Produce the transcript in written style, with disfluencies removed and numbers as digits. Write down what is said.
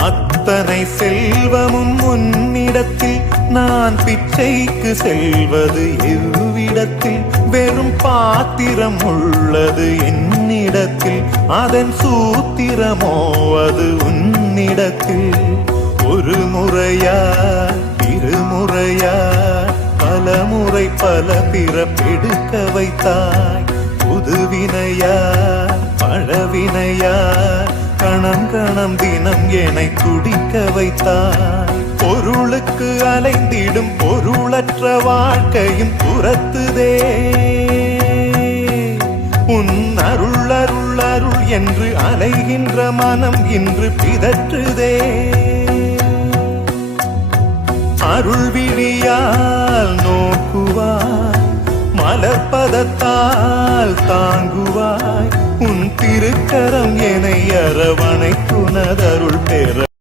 அத்தனை செல்வமும் உன்னிடத்தில் நான் பிச்சைக்கு செல்வது எவ்விடத்தில் வெறும் பாத்திரம் உள்ளது என்னிடத்தில் அதன் சூத்திரமோ அது உன்னிடத்தில் ஒரு முறையா இருமுறையா பல முறை பல பிறப்பெடுக்க வைத்தாய் புதுவினையா பழவினையா கணம் கணம் தினம் என்னை துடிக்க வைத்தாய் பொருளுக்கு அலைந்திடும் பொருளற்ற வாழ்க்கையும் துரத்துதே உன் அருள் அருள் அருள் என்று அலைகின்ற மனம் இன்று பிதற்றுதே அருள் விழியால் நோக்குவாய் மலர்பதத்தால் தாங்குவாய் உன் திருக்கரம் என்னை அரவணைத்துனதருள் பெற